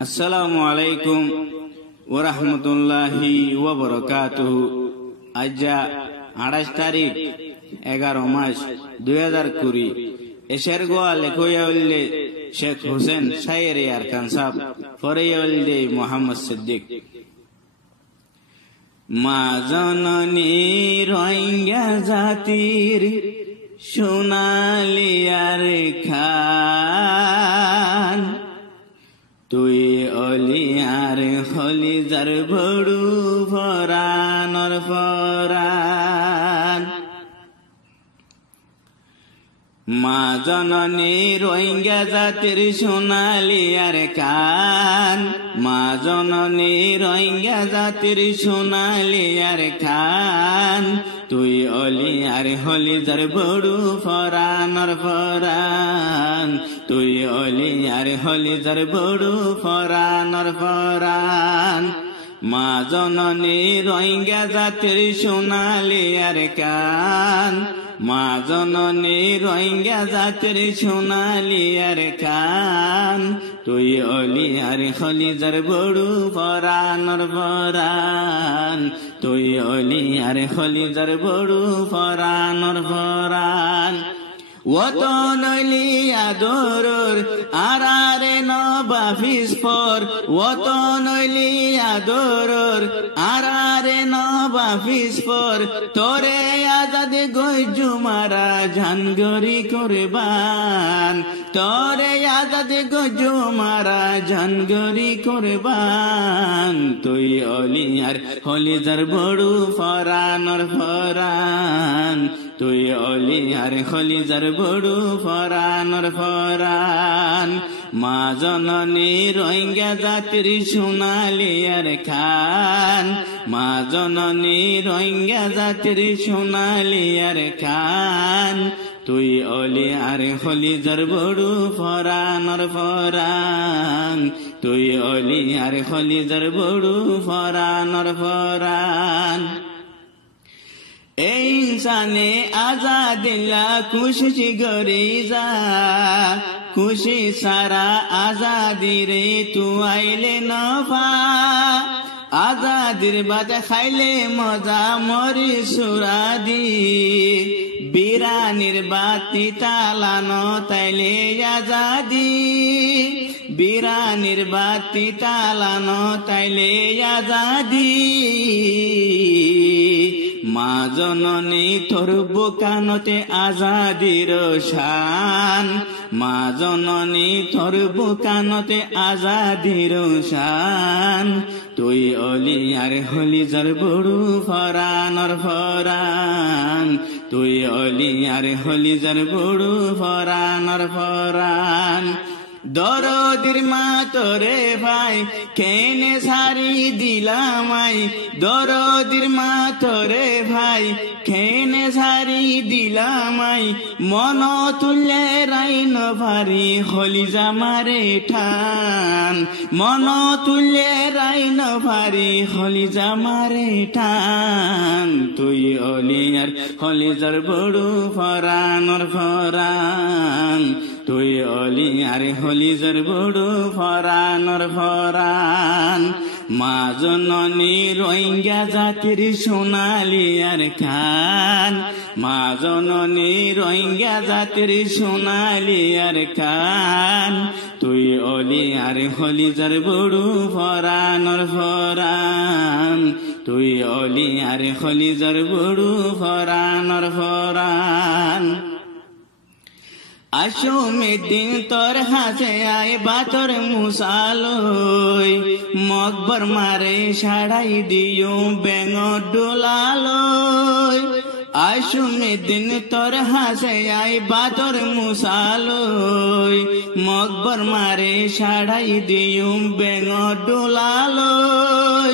আসসালামু আলাইকুম ওয়া রাহমাতুল্লাহি ওয়া বারাকাতুহু। আজ 28 তারিখ 11 মাস 2020 এশের গোয়া লেখয়া হইলে শেখ হোসেন শায়েরে আরকান সাহেব পরে হইলে মোহাম্মদ সিদ্দিক। মা জননী রোহিঙ্গা জাতির সোনালি আর খান, তুই অলি আর খলিজার বড়ু ফরানর ফরান। মা জননী রোহিঙ্গা জাতির সোনালি আর খান, মা জননী রোহিঙ্গা জাতির সোনালি আর খান, তুই অলি আর খলিজার বড়ু ফরানর ফরান, তুই অলি আর খলিজার বড়ু ফরানর ফরান। মা জননী রোহিঙ্গা জাতির সোনালি আর খান, মা জননী রোহিঙ্গা জাতির সোনালি আর খান, তুই অলি আর খলিজার বড়ু ফরানর ফরান, তুই অলি আর খলিজার বড়ু ফরানর ফরান। ওতন অলি আদরর আরারে নবাফিস পর, ওতন অলি আদরর আরারে নবাফিস পর, তোরে আজাদ গইজু মারা জানগরি করবান, তোরে আজাদ গইজু মারা জানগরি করবান, তুই অলি আর খলিজার বড়ু ফরানর ফরান, তুই অলি আর খলিজার বড়ু ফরানর ফরান। মা জননী রোহিঙ্গা জাতির সোনালি আর খান, মা জননী রোহিঙ্গা জাতির সোনালি আর খান, তুই অলি আর খলিজার বড়ু ফরানর ফরান, তুই অলি আর খলিজার বড়ু ফরানর ফরান। এই ইনসানে আজাদিল্লা খুশি গরি যা, খুশি সারা আজাদি রে তু আইলে নফা, আজাদির বাদ খাইলে মজা মরি সুরাদি, বিরানির বাতি তালানো তাইলে আজাদি, বিরানির বাতি তালানো তাইলে আজাদি। মা জননী তোর বুকানতে আজাদির শান, মা জননী তোর বুকানতে আজাদির শান, তুই অলি আর খলিজার বড়ু ফরানর ফরান, তুই অলি আর খলিজার বড়ু ফরানর ফরান। দরদির মা তোরে ভাই কেনে সারি দিলামাই, দরদির মা তোরে ভাই কেনে সারি দিলামাই, মন তুলে রাইন ভারি খলিজা মারে ঠান, মন তুলে রাইন ভারি খলিজা মারে ঠান, তুই অলি আর খলিজার বড়ু ফরানর ফরান, তুই অলি আর খলিজার বড়ু ফরানর ফরান। মা জননী রোহিঙ্গা জাতির সোনালি আর খান, মা জননী রোহিঙ্গা জাতির সোনালি আর খান, তুই অলি আর খলিজার বড়ু ফরানর ফরান, তুই অলি আর খলিজার বড়ু ফরানর ফরান। আশুমিদ্দিন তোর হাসে আয় বাতর মুসালই, মকবর মারে সাড়াই দিও বেঙ ডোলালই, আশুমিদ্দিন তোর হাসে আয় বাতর মুসালই, মকবর মারে সাড়াই দিও বেঙ ডোলালই,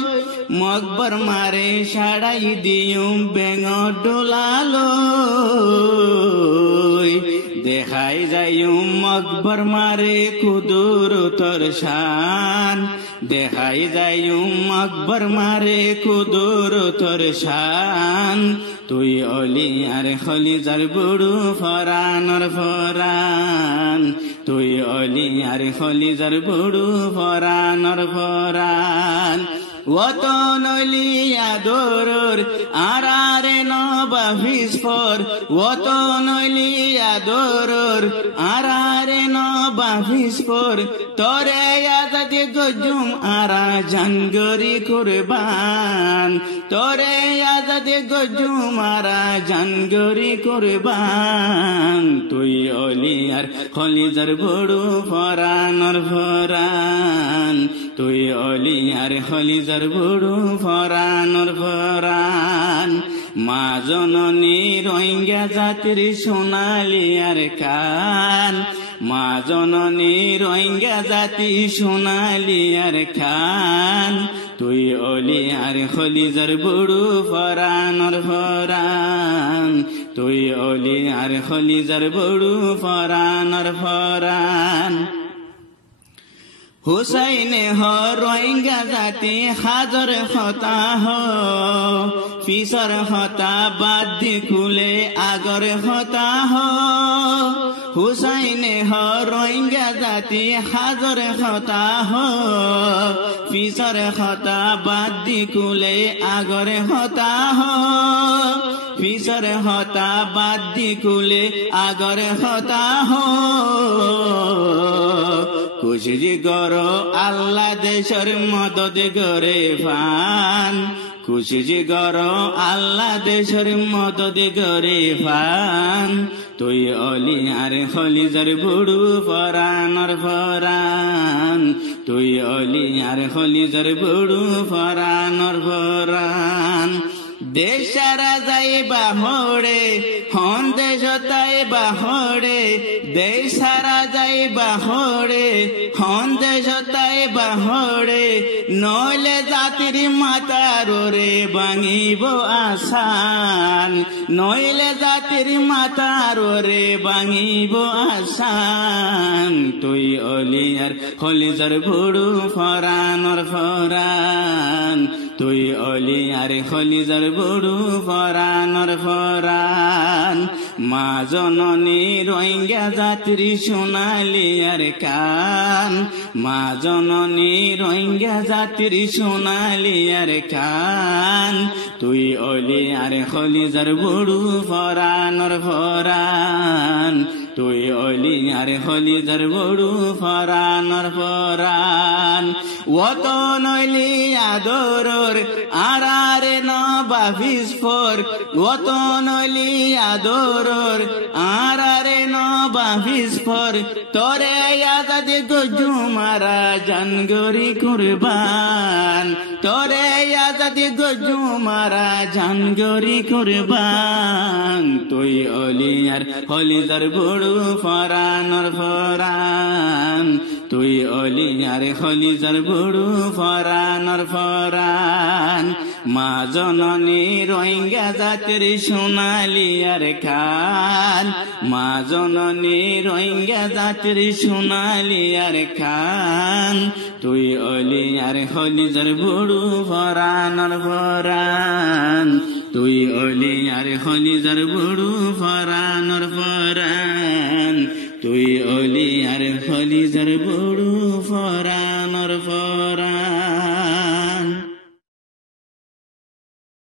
মকবর মারে সাড়াই দিও বেঙ ডোলালই। দেখাই যাইও মকবর মারে কুদুর তোর শান, দেখাই যাইও মকবর মারে কুদুর তোর শান, তুই অলি আর খলিজার বড়ু ফরানর ফরান, তুই অলি আর খলিজার বড়ু ফরানর ফরান অত নলি আদরর আরারে নবা ফিসফর অত নলি আদরর আরারে নবা ফিসফর তরে আজাদি গজুম আরা জানগরি কুরবান তরে আজাদি গজুম আরা জানগরি কুরবান তুই অলি আর খলিজার বড়ু ফরানর ফরান তুই অলি আর খলিজার বড়ু ফরানর ফরান মা জননী রোহিঙ্গা জাতির সোনালি আর কান মা জননী রোহিঙ্গা জাতি সোনালি আর খান তুই অলি আর খলিজার বড়ু ফরানর ফরান তুই অলি আর খলিজার বড়ু ফরানর ফরান হুসাইনে হ রোহিঙ্গা জাতি হাজর খতা হ ফিসর খতা বাদ দি খুলে আগর খতা হ হুসাইনে হ রোহিঙ্গা জাতি হাজর খতা হ ফিসর খতা বাদ দি খুলে আগর খতা হ ফিসর খতা বাদ দি খুলে আগর খতা হ খুশি গর আল্লাহ দেশের মদদ করে ফান খুশি গর আল্লাহ দেশের মদদ করে ফান তুই অলি আর খলিজার বড়ু ফরানর ফরান তুই অলি আর খলিজার বড়ু ফরানর ফরান দেশ সারা যাইবা হড়ে হন দেশ তাইবা হড়ে দেশ সারা যাইবা হড়ে হন দেশ তাইবা হড়ে নইলে জাতির মাতার রে ভাঙিব আসান নইলে জাতির মাতার রে ভাঙিব আসান তুই অলি আর খলিজার বড়ু ফরানর ফরান তুই অলি আর খলিজার বড়ু ফরানর ফরান মা জননী রোহিঙ্গা জাতির সোনালি আর কান মা জননী রোহিঙ্গা জাতির সোনালি আর কান তুই অলি আর খলিজার বড়ু ফরানর ফরান তুই অলি আর খলিজার বড়ু ফরানর ফরান অত নইলি আদরর আরারে নবা ফিসফর অত নইলি আদরর আরারে নবা ফিসফর তরে আজাদি গজুমারা জানগরি কুরবান তরে আজাদি গজুমারা জানগরি কুরবান তুই অলি আর খলিজার বড়ু ফরানর ফরান তুই অলি আর খলিজার বড়ু ফরানর ফরান মা জননী রোহিঙ্গা জাতির সোনালি আর খান মা জননী রোহিঙ্গা জাতির সোনালি আর খান তুই অলি আর খলিজার বড়ু ফরানর ফরান তুই অলি আর খলিজার বড়ু ফরানর ফরান তুই অলি আর খলিজার বড়ু